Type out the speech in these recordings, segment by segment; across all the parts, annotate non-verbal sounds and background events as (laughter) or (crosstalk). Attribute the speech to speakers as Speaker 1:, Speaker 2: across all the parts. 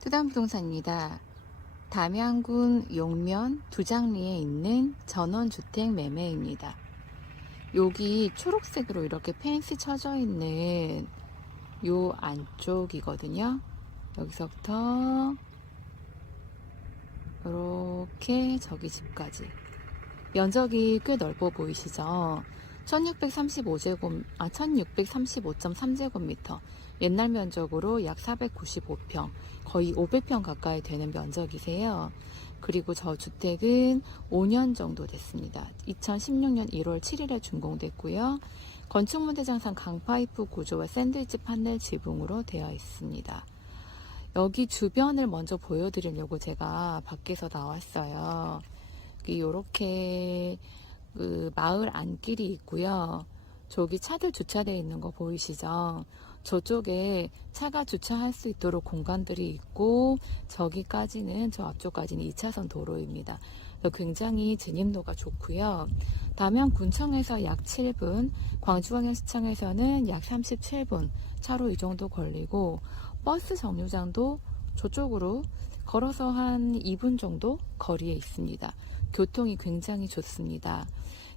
Speaker 1: 투담 부동산입니다. 담양군 용면 두장리에 있는 전원주택 매매입니다. 여기 초록색으로 이렇게 펜스 쳐져 있는 요 안쪽이거든요. 여기서부터 이렇게 저기 집까지 면적이 꽤 넓어 보이시죠? 1635제곱, 아, 1635.3제곱미터. 옛날 면적으로 약 495평, 거의 500평 가까이 되는 면적이세요. 그리고 저 주택은 5년 정도 됐습니다. 2016년 1월 7일에 준공됐고요. 건축무대장상 강파이프 구조와 샌드위치 판넬 지붕으로 되어 있습니다. 여기 주변을 먼저 보여드리려고 제가 밖에서 나왔어요. 이렇게 그 마을 안길이 있고요. 저기 차들 주차되어 있는 거 보이시죠? 저쪽에 차가 주차할 수 있도록 공간들이 있고 저기까지는 저 앞쪽까지는 2차선 도로입니다. 굉장히 진입로가 좋고요. 담양 군청에서 약 7분, 광주광역시청에서는 약 37분 차로 이 정도 걸리고 버스 정류장도 저쪽으로 걸어서 한 2분 정도 거리에 있습니다. 교통이 굉장히 좋습니다.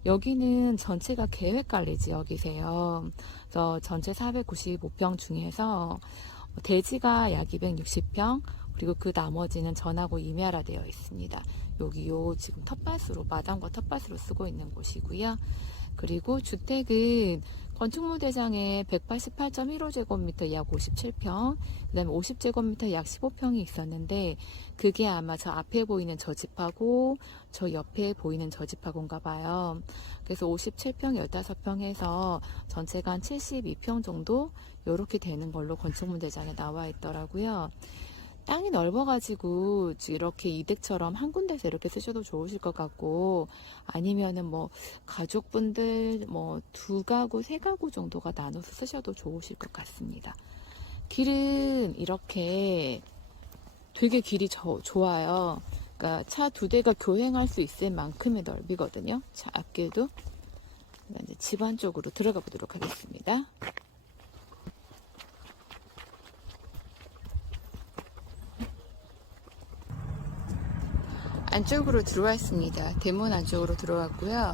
Speaker 1: 여기는 전체가 계획관리 지역이세요. 그래서 전체 495평 중에서 대지가 약 260평, 그리고 그 나머지는 전하고 임야라 되어 있습니다. 여기 요 지금 텃밭으로 마당과 텃밭으로 쓰고 있는 곳이고요. 그리고 주택은 건축무대장에 188.15제곱미터 약 57평, 그 다음에 50제곱미터 약 15평이 있었는데, 그게 아마 저 앞에 보이는 저 집하고 저 옆에 보이는 저 집하고인가 봐요. 그래서 57평, 15평 해서 전체가 한 72평 정도? 요렇게 되는 걸로 건축무대장에 나와 있더라고요. 땅이 넓어가지고 이렇게 이득처럼 한 군데서 이렇게 쓰셔도 좋으실 것 같고 아니면은 뭐 가족분들 뭐 두 가구 세 가구 정도가 나눠서 쓰셔도 좋으실 것 같습니다. 길은 이렇게 되게 길이 저- 좋아요. 그러니까 차 두 대가 교행할 수 있을 만큼의 넓이거든요. 차 앞길도 이제 집 안 쪽으로 들어가 보도록 하겠습니다. 안쪽으로 들어왔습니다. 대문 안쪽으로 들어왔고요.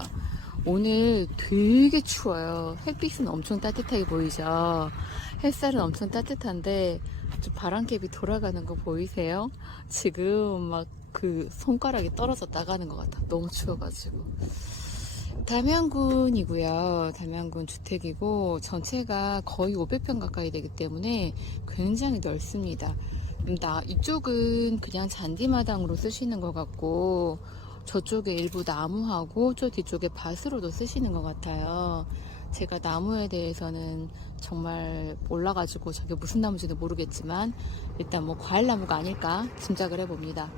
Speaker 1: 오늘 되게 추워요. 햇빛은 엄청 따뜻하게 보이죠. 햇살은 엄청 따뜻한데 좀 바람캡이 돌아가는 거 보이세요? 지금 막 그 손가락이 떨어져 나가는 것 같아. 너무 추워가지고. 담양군이고요. 담양군 주택이고 전체가 거의 500평 가까이 되기 때문에 굉장히 넓습니다. 음, 나 이쪽은 그냥 잔디마당으로 쓰시는 것 같고 저쪽에 일부 나무하고 저 뒤쪽에 밭으로도 쓰시는 것 같아요. 제가 나무에 대해서는 정말 몰라가지고 저게 무슨 나무인지도 모르겠지만 일단 뭐 과일 나무가 아닐까 짐작을 해봅니다.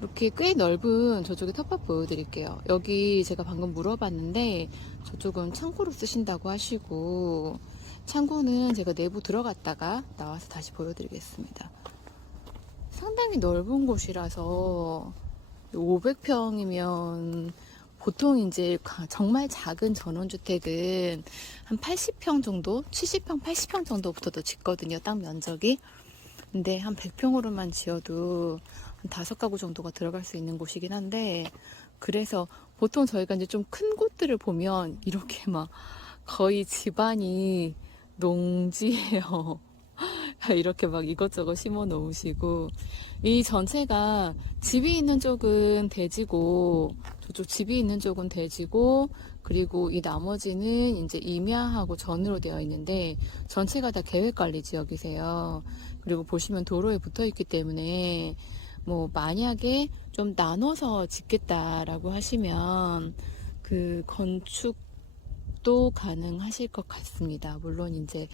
Speaker 1: 이렇게 꽤 넓은 저쪽에 텃밭 보여드릴게요. 여기 제가 방금 물어봤는데 저쪽은 창고로 쓰신다고 하시고 창고는 제가 내부 들어갔다가 나와서 다시 보여드리겠습니다. 상당히 넓은 곳이라서 500평이면 보통 이제 가- 정말 작은 전원주택은 한 80평 정도, 70평, 80평 정도부터도 짓거든요. 땅 면적이. 근데 한 100평으로만 지어도 한 다섯 가구 정도가 들어갈 수 있는 곳이긴 한데 그래서 보통 저희가 이제 좀 큰 곳들을 보면 이렇게 막 거의 집안이 농지예요. (laughs) 이렇게 막 이것저것 심어 놓으시고 이 전체가 집이 있는 쪽은 대지고 저쪽 집이 있는 쪽은 대지고 그리고 이 나머지는 이제 임야하고 전으로 되어 있는데 전체가 다 계획관리 지역이세요. 그리고 보시면 도로에 붙어 있기 때문에 뭐 만약에 좀 나눠서 짓겠다라고 하시면 그 건축도 가능하실 것 같습니다. 물론 이제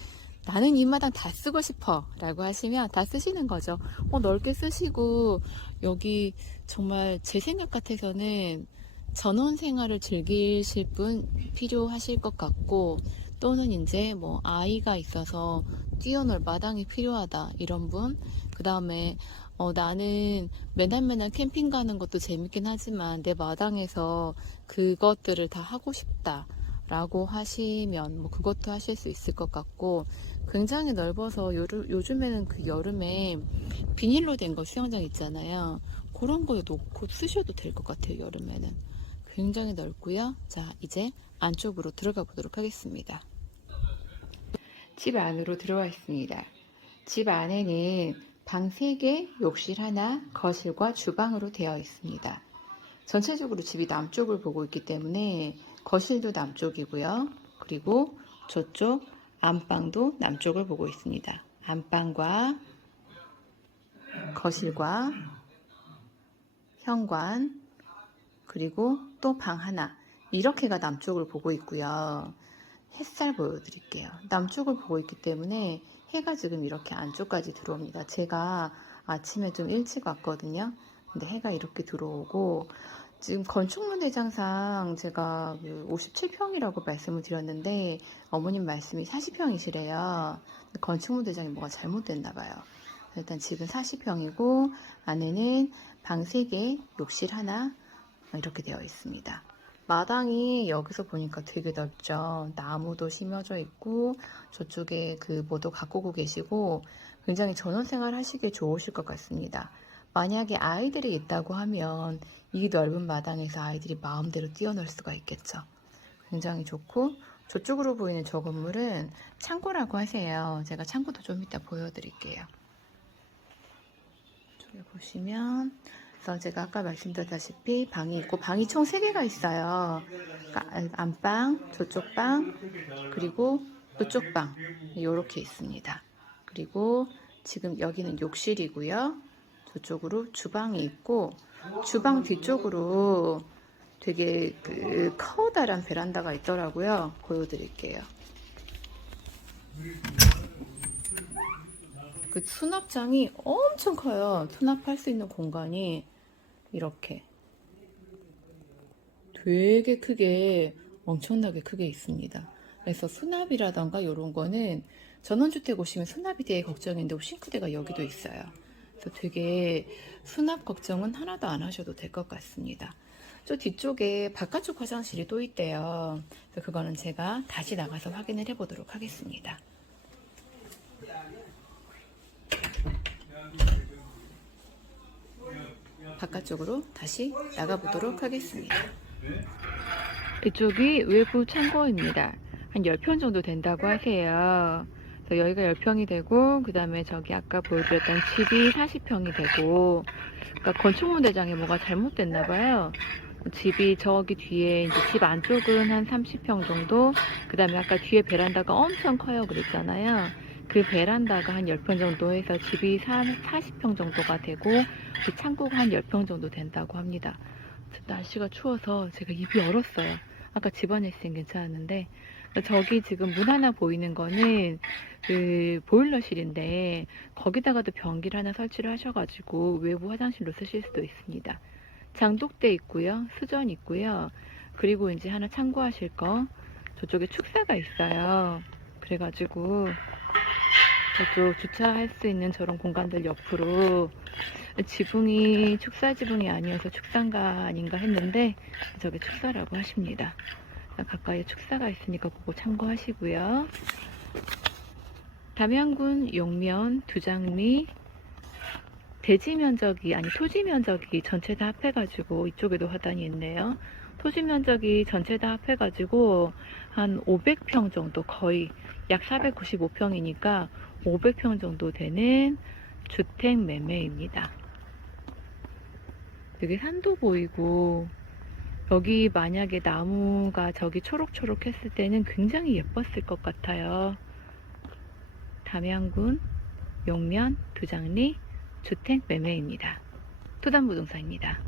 Speaker 1: 나는 이 마당 다 쓰고 싶어 라고 하시면 다 쓰시는 거죠. 어, 넓게 쓰시고 여기 정말 제 생각 같아서는 전원 생활을 즐기실 분 필요하실 것 같고 또는 이제 뭐 아이가 있어서 뛰어놀 마당이 필요하다 이런 분 그 다음에 어, 나는 맨날 맨날 캠핑 가는 것도 재밌긴 하지만 내 마당에서 그것들을 다 하고 싶다 라고 하시면 뭐 그것도 하실 수 있을 것 같고 굉장히 넓어서 요즘에는 그 여름에 비닐로 된 거 수영장 있잖아요. 그런 거에 놓고 쓰셔도 될 것 같아요, 여름에는. 굉장히 넓고요. 자, 이제 안쪽으로 들어가 보도록 하겠습니다. 집 안으로 들어와 있습니다. 집 안에는 방 3개, 욕실 하나, 거실과 주방으로 되어 있습니다. 전체적으로 집이 남쪽을 보고 있기 때문에 거실도 남쪽이고요. 그리고 저쪽 안방도 남쪽을 보고 있습니다. 안방과 거실과 현관 그리고 또 방 하나 이렇게가 남쪽을 보고 있고요. 햇살 보여드릴게요. 남쪽을 보고 있기 때문에 해가 지금 이렇게 안쪽까지 들어옵니다. 제가 아침에 좀 일찍 왔거든요. 근데 해가 이렇게 들어오고 지금 건축문대장상 제가 그 57평이라고 말씀을 드렸는데 어머님 말씀이 40평이시래요. 건축문대장이 뭐가 잘못됐나 봐요. 일단 집은 40평이고 안에는 방 3개, 욕실 하나 이렇게 되어 있습니다. 마당이 여기서 보니까 되게 넓죠. 나무도 심어져 있고 저쪽에 그 뭐도 가꾸고 계시고 굉장히 전원생활 하시기에 좋으실 것 같습니다. 만약에 아이들이 있다고 하면 이 넓은 마당에서 아이들이 마음대로 뛰어놀 수가 있겠죠. 굉장히 좋고 저쪽으로 보이는 저 건물은 창고라고 하세요. 제가 창고도 좀 이따 보여드릴게요. 저기 보시면 그래서 제가 아까 말씀드렸다시피 방이 있고 방이 총 3개가 있어요. 그러니까 안방, 저쪽 방, 그리고 이쪽 방 이렇게 있습니다. 그리고 지금 여기는 욕실이고요. 저쪽으로 주방이 있고 주방 뒤쪽으로 되게 그 커다란 베란다가 있더라고요. 보여드릴게요. 그 수납장이 엄청 커요. 수납할 수 있는 공간이 이렇게 되게 크게 엄청나게 크게 있습니다. 그래서 수납이라던가 이런 거는 전원주택 오시면 수납이 되게 걱정인데 싱크대가 여기도 있어요. 되게 수납 걱정은 하나도 안 하셔도 될 것 같습니다. 저 뒤쪽에 바깥쪽 화장실이 또 있대요. 그래서 그거는 제가 다시 나가서 확인을 해보도록 하겠습니다. 바깥쪽으로 다시 나가보도록 하겠습니다. 이쪽이 외부 창고입니다. 한 10평 정도 된다고 하세요. 그래서 여기가 10평이 되고, 그 다음에 저기 아까 보여드렸던 집이 40평이 되고, 그러니까 건축문대장에 뭐가 잘못됐나 봐요. 집이 저기 뒤에 이제 집 안쪽은 한 30평 정도, 그 다음에 아까 뒤에 베란다가 엄청 커요 그랬잖아요. 그 베란다가 한 10평 정도 해서 집이 40평 정도가 되고, 그 창고가 한 10평 정도 된다고 합니다. 날씨가 추워서 제가 입이 얼었어요. 아까 집안에 있으면 괜찮았는데, 저기 지금 문 하나 보이는 거는 그 보일러실인데 거기다가도 변기를 하나 설치를 하셔가지고 외부 화장실로 쓰실 수도 있습니다. 장독대 있고요, 수전 있고요, 그리고 이제 하나 참고하실 거 저쪽에 축사가 있어요. 그래가지고 저쪽 주차할 수 있는 저런 공간들 옆으로 지붕이 축사 지붕이 아니어서 축사인가 아닌가 했는데 저게 축사라고 하십니다. 가까이에 축사가 있으니까 그거 참고하시고요. 담양군 용면 두장리 대지 면적이 아니 토지 면적이 전체 다 합해가지고 이쪽에도 화단이 있네요. 토지 면적이 전체 다 합해가지고 한 500평 정도 거의 약 495평이니까 500평 정도 되는 주택 매매입니다. 여기 산도 보이고 여기 만약에 나무가 저기 초록초록 했을 때는 굉장히 예뻤을 것 같아요. 담양군 용면 두장리 주택 매매입니다. 토담부동산입니다.